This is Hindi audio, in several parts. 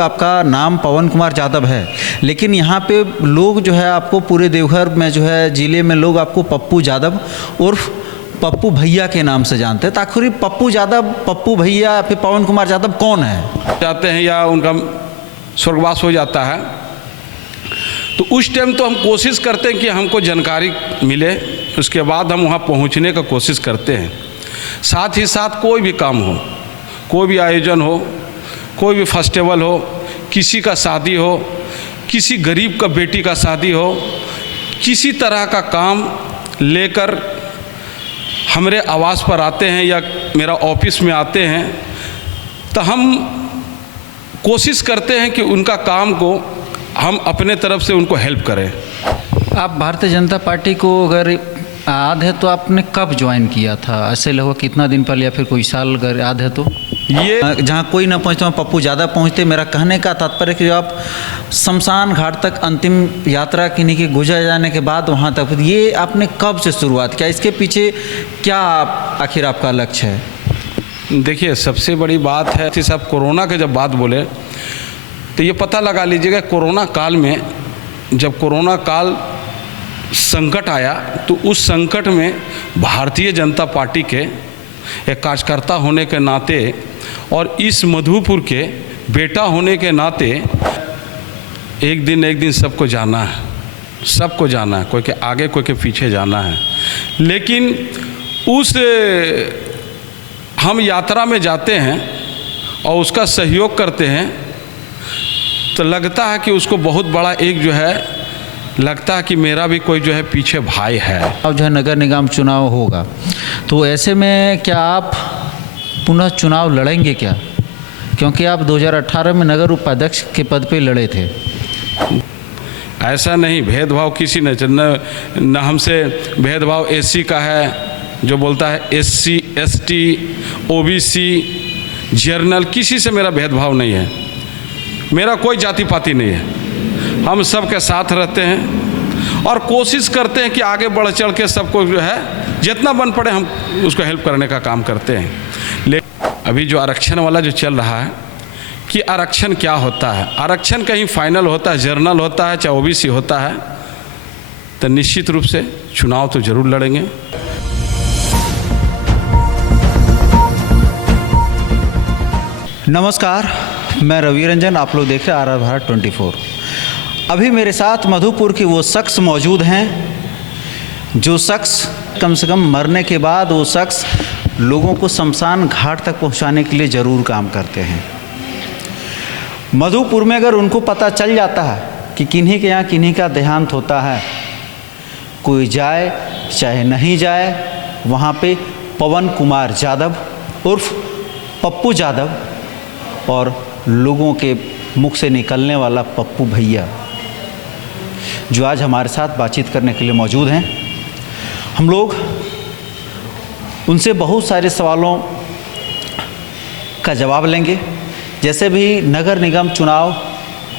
आपका नाम पवन कुमार यादव है, लेकिन यहाँ पे लोग जो है आपको पूरे देवघर में जो है ज़िले में लोग आपको पप्पू यादव उर्फ पप्पू भैया के नाम से जानते हैं। तो आखिर पप्पू यादव, पप्पू भैया या फिर पवन कुमार यादव कौन है? जाते हैं या उनका स्वर्गवास हो जाता है तो उस टाइम तो हम कोशिश करते हैं कि हमको जानकारी मिले, उसके बाद हम वहाँ पहुँचने का कोशिश करते हैं। साथ ही साथ कोई भी काम हो, कोई भी आयोजन हो, कोई भी फेस्टिवल हो, किसी का शादी हो, किसी गरीब का बेटी का शादी हो, किसी तरह का काम लेकर हमारे आवास पर आते हैं या मेरा ऑफिस में आते हैं तो हम कोशिश करते हैं कि उनका काम को हम अपने तरफ से उनको हेल्प करें। आप भारतीय जनता पार्टी को अगर याद है तो आपने कब ज्वाइन किया था? ऐसे लगभग कितना दिन पहले या फिर कोई साल अगर याद है तो? ये जहाँ कोई ना पहुँचता वहाँ पप्पू ज़्यादा पहुँचते। मेरा कहने का तात्पर्य कि जो आप शमशान घाट तक अंतिम यात्रा किन्हीं के गुजर जाने के बाद वहाँ तक, ये आपने कब से शुरुआत किया? इसके पीछे क्या आखिर आपका लक्ष्य है? देखिए, सबसे बड़ी बात है कि साहब कोरोना के जब बात बोले तो ये पता लगा लीजिएगा, कोरोना काल में जब कोरोना काल संकट आया तो उस संकट में भारतीय जनता पार्टी के एक कार्यकर्ता होने के नाते और इस मधुपुर के बेटा होने के नाते एक दिन सबको जाना है, सबको जाना है, कोई के आगे कोई के पीछे जाना है। लेकिन उस हम यात्रा में जाते हैं और उसका सहयोग करते हैं तो लगता है कि उसको बहुत बड़ा एक जो है लगता है कि मेरा भी कोई जो है पीछे भाई है। अब जो है नगर निगम चुनाव होगा तो ऐसे में क्या आप पुनः चुनाव लड़ेंगे क्या? क्योंकि आप 2018 में नगर उपाध्यक्ष के पद पे लड़े थे। ऐसा नहीं, भेदभाव किसी ने न हमसे भेदभाव एससी का है जो बोलता है एससी, एसटी, ओबीसी, जर्नल, किसी से मेरा भेदभाव नहीं है। मेरा कोई जाति पाति नहीं है, हम सब के साथ रहते हैं और कोशिश करते हैं कि आगे बढ़ चढ़ के सबको जो है जितना बन पड़े हम उसको हेल्प करने का काम करते हैं। लेकिन अभी जो आरक्षण वाला जो चल रहा है कि आरक्षण क्या होता है, आरक्षण कहीं फाइनल होता है, जर्नल होता है, चाहे ओबीसी होता है, तो निश्चित रूप से चुनाव तो जरूर लड़ेंगे। नमस्कार, मैं रवि रंजन, आप लोग देख रहे हैं आर भारत 24। अभी मेरे साथ मधुपुर के वो शख्स मौजूद हैं जो शख्स कम से कम मरने के बाद वो शख्स लोगों को शमशान घाट तक पहुंचाने के लिए ज़रूर काम करते हैं। मधुपुर में अगर उनको पता चल जाता है कि किन्हीं के यहाँ किन्हीं का देहांत होता है, कोई जाए चाहे नहीं जाए, वहाँ पे पवन कुमार यादव उर्फ पप्पू यादव और लोगों के मुख से निकलने वाला पप्पू भैया जो आज हमारे साथ बातचीत करने के लिए मौजूद हैं, हम लोग उनसे बहुत सारे सवालों का जवाब लेंगे। जैसे भी नगर निगम चुनाव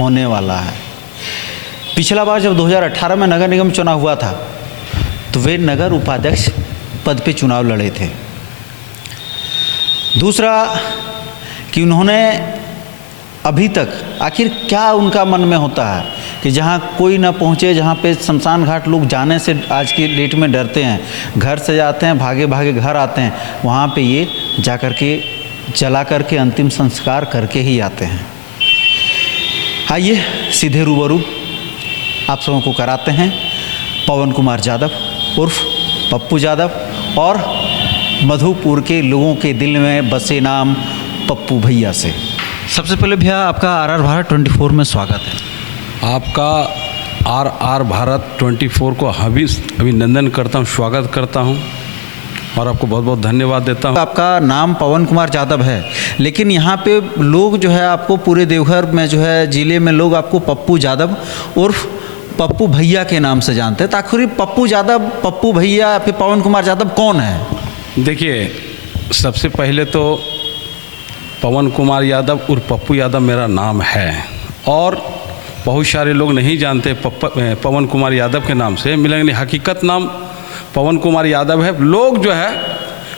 होने वाला है, पिछला बार जब 2018 में नगर निगम चुनाव हुआ था तो वे नगर उपाध्यक्ष पद पे चुनाव लड़े थे। दूसरा कि उन्होंने अभी तक आखिर क्या उनका मन में होता है कि जहाँ कोई ना पहुँचे, जहाँ पे शमशान घाट लोग जाने से आज की डेट में डरते हैं, घर से जाते हैं, भागे भागे घर आते हैं, वहाँ पे ये जा कर के जला करके अंतिम संस्कार करके ही आते हैं। आइए सीधे रूबरू आप सबों को कराते हैं पवन कुमार यादव उर्फ पप्पू यादव और मधुपुर के लोगों के दिल में बसे नाम पप्पू भैया से। सबसे पहले भैया आपका आर भारत 24 में स्वागत है। आपका आर भारत 24 को अभिनंदन करता हूँ, स्वागत करता हूँ और आपको बहुत बहुत धन्यवाद देता हूँ। आपका नाम पवन कुमार यादव है, लेकिन यहाँ पे लोग जो है आपको पूरे देवघर में जो है ज़िले में लोग आपको पप्पू यादव उर्फ पप्पू भैया के नाम से जानते हैं। तो आखिर पप्पू यादव, पप्पू भैया या फिर पवन कुमार यादव कौन है? देखिए, सबसे पहले तो पवन कुमार यादव और पप्पू यादव मेरा नाम है और बहुत सारे लोग नहीं जानते पवन कुमार यादव के नाम से मिलेंगे। हकीकत नाम पवन कुमार यादव है, लोग जो है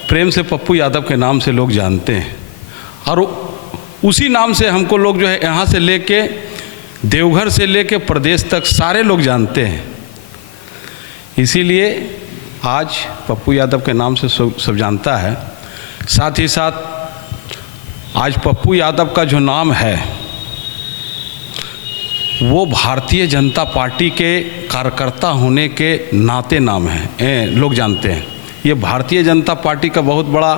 प्रेम से पप्पू यादव के नाम से लोग जानते हैं। और उसी नाम से हमको लोग जो है यहाँ से लेके देवघर से लेके प्रदेश तक सारे लोग जानते हैं। इसीलिए आज पप्पू यादव के नाम से सब जानता है। साथ ही साथ आज पप्पू यादव का जो नाम है वो भारतीय जनता पार्टी के कार्यकर्ता होने के नाते नाम है, लोग जानते हैं। ये भारतीय जनता पार्टी का बहुत बड़ा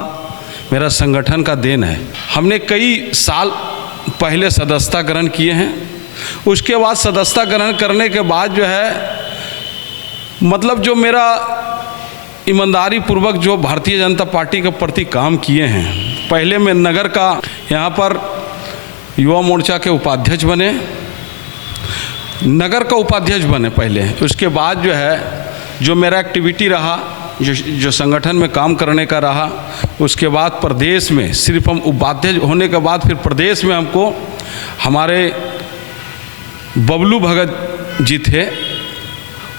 मेरा संगठन का देन है। हमने कई साल पहले सदस्यता ग्रहण किए हैं। उसके बाद सदस्यता ग्रहण करने के बाद जो है मतलब जो मेरा ईमानदारी पूर्वक जो भारतीय जनता पार्टी के प्रति काम किए हैं, पहले मैं नगर का यहाँ पर युवा मोर्चा के उपाध्यक्ष बने, नगर का उपाध्यक्ष बने पहले। उसके बाद जो है जो मेरा एक्टिविटी रहा, जो संगठन में काम करने का रहा, उसके बाद प्रदेश में सिर्फ हम उपाध्यक्ष होने के बाद फिर प्रदेश में हमको हमारे बबलू भगत जी थे,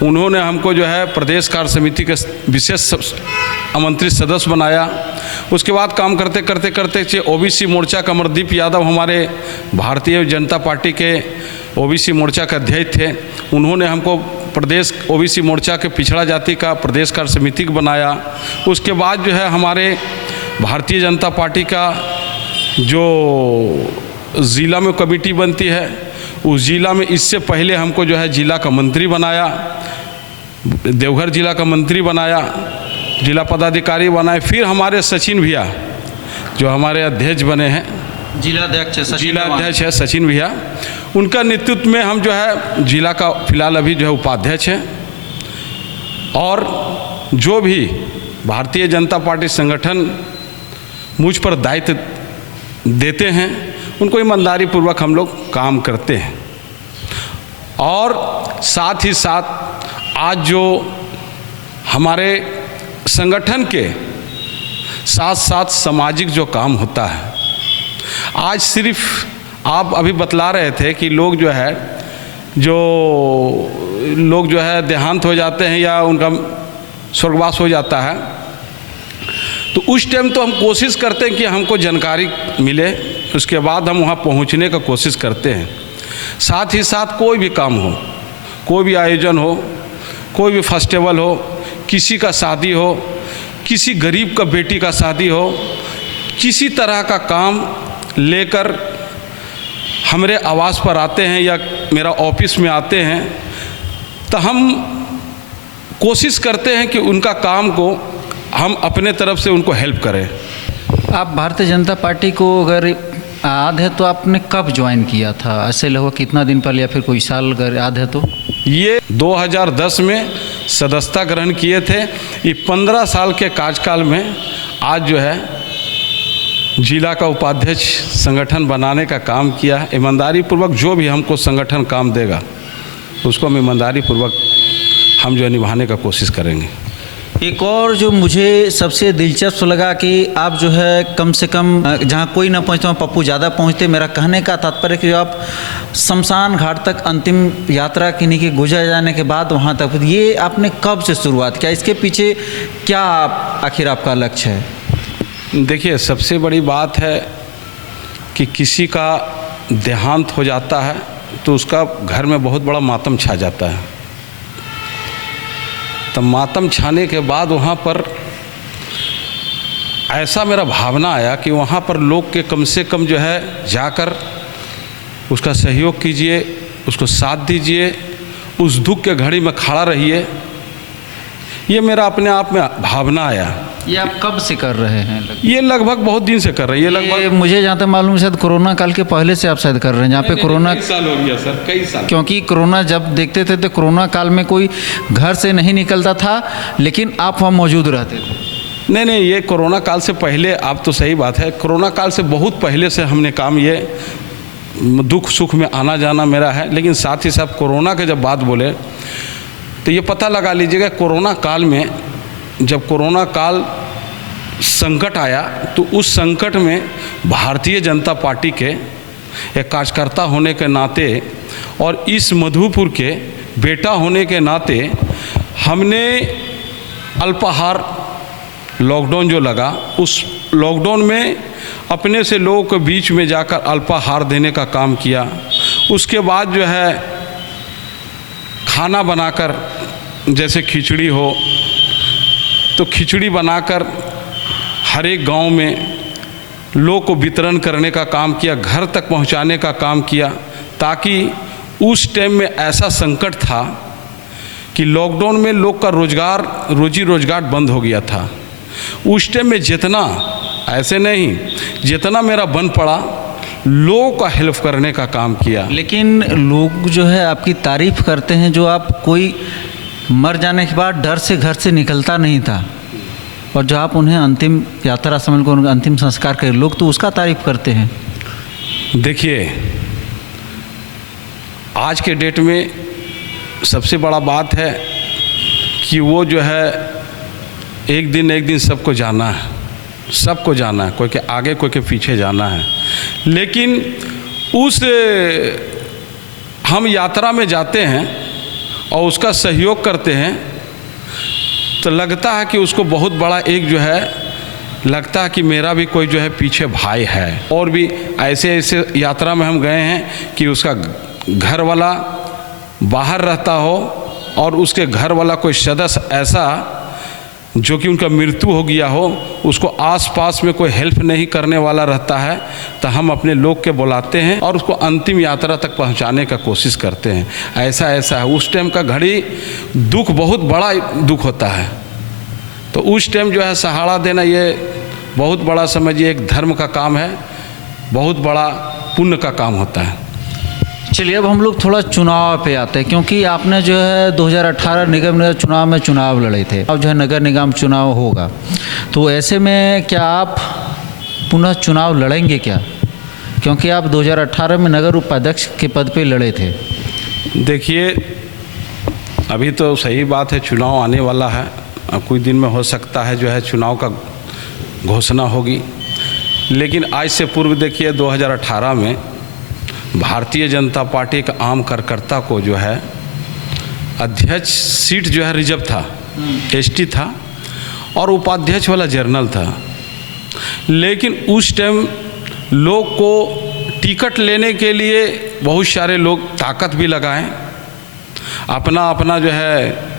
उन्होंने हमको जो है प्रदेश कार्य समिति के विशेष आमंत्रित सदस्य बनाया। उसके बाद काम करते करते करते ओबीसी मोर्चा का अमरदीप यादव हमारे भारतीय जनता पार्टी के ओबीसी मोर्चा के अध्यक्ष थे, उन्होंने हमको प्रदेश ओबीसी मोर्चा के पिछड़ा जाति का प्रदेश कार्य समिति बनाया। उसके बाद जो है हमारे भारतीय जनता पार्टी का जो ज़िला में कमेटी बनती है, उस ज़िला में इससे पहले हमको जो है ज़िला का मंत्री बनाया, देवघर ज़िला का मंत्री बनाया, ज़िला पदाधिकारी बनाए। फिर हमारे सचिन भैया जो हमारे अध्यक्ष बने हैं, जिलाध्यक्ष है सचिन भैया, उनका नेतृत्व में हम जो है जिला का फिलहाल अभी जो है उपाध्यक्ष हैं। और जो भी भारतीय जनता पार्टी संगठन मुझ पर दायित्व देते हैं उनको ईमानदारी पूर्वक हम लोग काम करते हैं। और साथ ही साथ आज जो हमारे संगठन के साथ साथ सामाजिक जो काम होता है, आज सिर्फ आप अभी बतला रहे थे कि लोग जो है देहांत हो जाते हैं या उनका स्वर्गवास हो जाता है, तो उस टाइम तो हम कोशिश करते हैं कि हमको जानकारी मिले, उसके बाद हम वहाँ पहुँचने का कोशिश करते हैं। साथ ही साथ कोई भी काम हो, कोई भी आयोजन हो, कोई भी फेस्टिवल हो, किसी का शादी हो, किसी गरीब का बेटी का शादी हो, किसी तरह का काम लेकर हमारे आवास पर आते हैं या मेरा ऑफिस में आते हैं, तो हम कोशिश करते हैं कि उनका काम को हम अपने तरफ से उनको हेल्प करें। आप भारतीय जनता पार्टी को अगर याद है तो आपने कब ज्वाइन किया था? ऐसे लगभग कितना दिन पहले या फिर कोई साल अगर याद है तो? ये 2010 में सदस्यता ग्रहण किए थे। ये 15 साल के कार्यकाल में आज जो है जिला का उपाध्यक्ष संगठन बनाने का काम किया। ईमानदारी पूर्वक जो भी हमको संगठन काम देगा उसको हम ईमानदारी पूर्वक हम जो निभाने का कोशिश करेंगे। एक और जो मुझे सबसे दिलचस्प लगा कि आप जो है कम से कम जहाँ कोई ना पहुँचता वहाँ पप्पू ज़्यादा पहुँचते। मेरा कहने का तात्पर्य कि जो आप शमशान घाट तक अंतिम यात्रा किन्हीं के गुजर जाने के बाद वहाँ तक, ये आपने कब से शुरुआत किया? इसके पीछे क्या आखिर आपका लक्ष्य है? देखिए, सबसे बड़ी बात है कि किसी का देहांत हो जाता है तो उसका घर में बहुत बड़ा मातम छा जाता है। तब मातम छाने के बाद वहाँ पर ऐसा मेरा भावना आया कि वहाँ पर लोग के कम से कम जो है जाकर उसका सहयोग कीजिए, उसको साथ दीजिए, उस दुख के घड़ी में खड़ा रहिए। ये मेरा अपने आप में भावना आया। ये आप कब से कर रहे हैं? ये लगभग बहुत दिन से कर रहे हैं। ये लगभग मुझे जहाँ तक मालूम है शायद कोरोना काल के पहले से आप शायद कर रहे हैं, जहाँ पे कोरोना कई साल हो गया सर, कई साल। क्योंकि कोरोना जब देखते थे तो कोरोना काल में कोई घर से नहीं निकलता था, लेकिन आप वहाँ मौजूद रहते थे। नहीं, ये कोरोना काल से पहले, आप तो सही बात है, कोरोना काल से बहुत पहले से हमने काम, ये दुख सुख में आना जाना मेरा है। लेकिन साथ ही साथ कोरोना के जब बात बोले तो ये पता लगा लीजिएगा, कोरोना काल में जब कोरोना काल संकट आया तो उस संकट में भारतीय जनता पार्टी के एक कार्यकर्ता होने के नाते और इस मधुपुर के बेटा होने के नाते हमने अल्पाहार लॉकडाउन जो लगा, उस लॉकडाउन में अपने से लोगों के बीच में जाकर अल्पाहार देने का काम किया। उसके बाद जो है खाना बनाकर, जैसे खिचड़ी हो तो खिचड़ी बनाकर हर एक गांव में लोग को वितरण करने का काम किया, घर तक पहुंचाने का काम किया, ताकि उस टाइम में ऐसा संकट था कि लॉकडाउन में लोग का रोजी रोजगार बंद हो गया था। उस टाइम में जितना, ऐसे नहीं, जितना मेरा बन पड़ा लोगों का हेल्प करने का काम किया। लेकिन लोग जो है आपकी तारीफ़ करते हैं, जो आप कोई मर जाने के बाद डर से घर से निकलता नहीं था, और जो आप उन्हें अंतिम यात्रा समय को उनका अंतिम संस्कार करें, लोग तो उसका तारीफ़ करते हैं। देखिए, आज के डेट में सबसे बड़ा बात है कि वो जो है एक दिन सबको जाना है, सबको जाना है, कोई के आगे कोई के पीछे जाना है। लेकिन उस हम यात्रा में जाते हैं और उसका सहयोग करते हैं तो लगता है कि उसको बहुत बड़ा एक जो है लगता है कि मेरा भी कोई जो है पीछे भाई है। और भी ऐसे ऐसे यात्रा में हम गए हैं कि उसका घर वाला बाहर रहता हो और उसके घर वाला कोई सदस्य ऐसा जो कि उनका मृत्यु हो गया हो, उसको आसपास में कोई हेल्प नहीं करने वाला रहता है, तो हम अपने लोग के बुलाते हैं और उसको अंतिम यात्रा तक पहुंचाने का कोशिश करते हैं। ऐसा है उस टाइम का घड़ी दुख बहुत बड़ा दुख होता है, तो उस टाइम जो है सहारा देना ये बहुत बड़ा, समझिए, एक धर्म का काम है, बहुत बड़ा पुण्य का काम होता है। चलिए अब हम लोग थोड़ा चुनाव पे आते हैं, क्योंकि आपने जो है 2018 निगम चुनाव में चुनाव लड़े थे। अब जो है नगर निगम चुनाव होगा, तो ऐसे में क्या आप पुनः चुनाव लड़ेंगे क्या? क्योंकि आप 2018 में नगर उपाध्यक्ष के पद पे लड़े थे। देखिए, अभी तो सही बात है, चुनाव आने वाला है, कुछ दिन में हो सकता है जो है चुनाव का घोषणा होगी। लेकिन आज से पूर्व देखिए 2018 में भारतीय जनता पार्टी का आम कार्यकर्ता को जो है अध्यक्ष सीट जो है रिजर्व था, एसटी था, और उपाध्यक्ष वाला जनरल था। लेकिन उस टाइम लोग को टिकट लेने के लिए बहुत सारे लोग ताकत भी लगाएं, अपना अपना जो है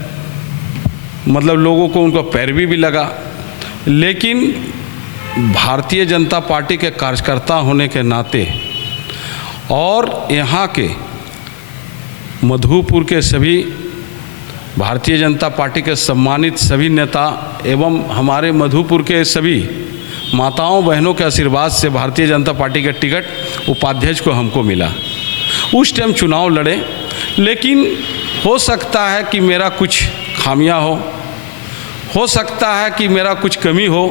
मतलब लोगों को उनका पैरवी भी लगा। लेकिन भारतीय जनता पार्टी के कार्यकर्ता होने के नाते और यहाँ के मधुपुर के सभी भारतीय जनता पार्टी के सम्मानित सभी नेता एवं हमारे मधुपुर के सभी माताओं बहनों के आशीर्वाद से भारतीय जनता पार्टी का टिकट उपाध्यक्ष को हमको मिला। उस टाइम चुनाव लड़े, लेकिन हो सकता है कि मेरा कुछ खामियां हो सकता है कि मेरा कुछ कमी हो।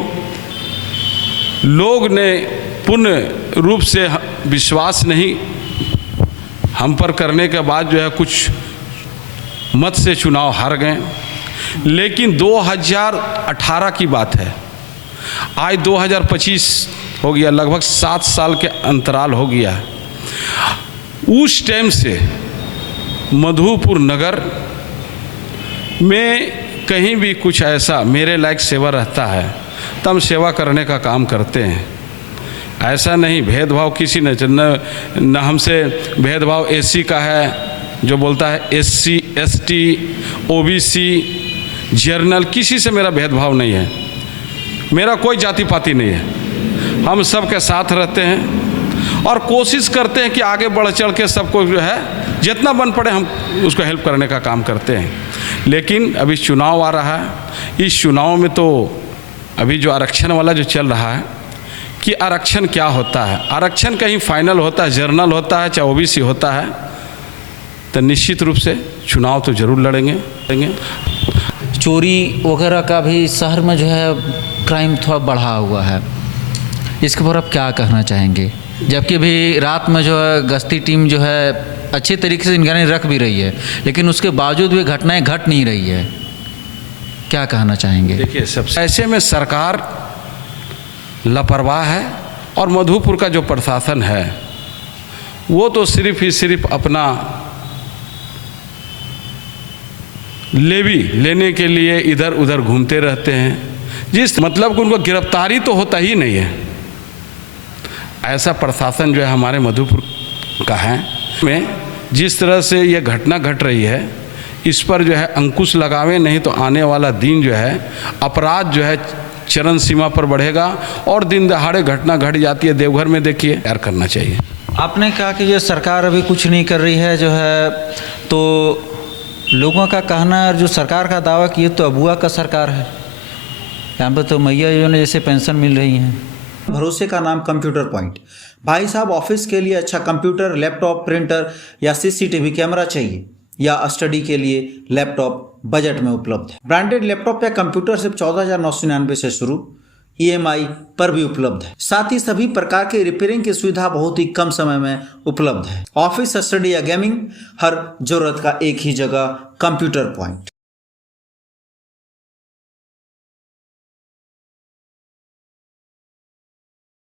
लोग ने पूर्ण रूप से विश्वास नहीं हम पर करने के बाद जो है कुछ मत से चुनाव हार गए। लेकिन 2018 की बात है, आज 2025 हो गया, लगभग 7 साल के अंतराल हो गया है। उस टाइम से मधुपुर नगर में कहीं भी कुछ ऐसा मेरे लायक सेवा रहता है तो हम सेवा करने का काम करते हैं। ऐसा नहीं भेदभाव किसी न हमसे भेदभाव एससी का है जो बोलता है एससी, एसटी, ओबीसी, जर्नल, किसी से मेरा भेदभाव नहीं है, मेरा कोई जाति पाति नहीं है। हम सब के साथ रहते हैं और कोशिश करते हैं कि आगे बढ़ चढ़ के सबको जो है जितना बन पड़े हम उसको हेल्प करने का काम करते हैं। लेकिन अभी चुनाव आ रहा है, इस चुनाव में तो अभी जो आरक्षण वाला जो चल रहा है कि आरक्षण क्या होता है, आरक्षण कहीं फाइनल होता है, जर्नल होता है, चाहे ओबीसी होता है, तो निश्चित रूप से चुनाव तो जरूर लड़ेंगे। चोरी वगैरह का भी शहर में जो है क्राइम थोड़ा बढ़ा हुआ है, इसके ऊपर आप क्या कहना चाहेंगे? जबकि भी रात में जो है गश्ती टीम जो है अच्छे तरीके से निगरानी रख भी रही है, लेकिन उसके बावजूद भी घटनाएं घट नहीं रही है, क्या कहना चाहेंगे? देखिए, सबसे ऐसे में सरकार लापरवाह है और मधुपुर का जो प्रशासन है वो तो सिर्फ ही सिर्फ अपना लेवी लेने के लिए इधर उधर घूमते रहते हैं, जिस मतलब कि उनको गिरफ्तारी तो होता ही नहीं है। ऐसा प्रशासन जो है हमारे मधुपुर का है। में जिस तरह से ये घटना घट रही है इस पर जो है अंकुश लगावे, नहीं तो आने वाला दिन जो है अपराध जो है चरम सीमा पर बढ़ेगा और दिन दहाड़े घटना घट जाती है। देवघर में देखिए, यार करना चाहिए। आपने कहा कि ये सरकार अभी कुछ नहीं कर रही है जो है, तो लोगों का कहना है, जो सरकार का दावा कि ये तो अबुआ का सरकार है, यहाँ पर तो मैया जो ने जैसे पेंशन मिल रही हैं। भरोसे का नाम कंप्यूटर पॉइंट। भाई साहब, ऑफिस के लिए अच्छा कंप्यूटर, लैपटॉप, प्रिंटर या सीसीटीवी कैमरा चाहिए या स्टडी के लिए लैपटॉप बजट में उपलब्ध है। ब्रांडेड लैपटॉप या कंप्यूटर सिर्फ 14,999 से शुरू, EMI पर भी उपलब्ध है। साथ ही सभी प्रकार के रिपेयरिंग की सुविधा बहुत ही कम समय में उपलब्ध है। ऑफिस, स्टडी या गेमिंग, हर जरूरत का एक ही जगह, कंप्यूटर पॉइंट।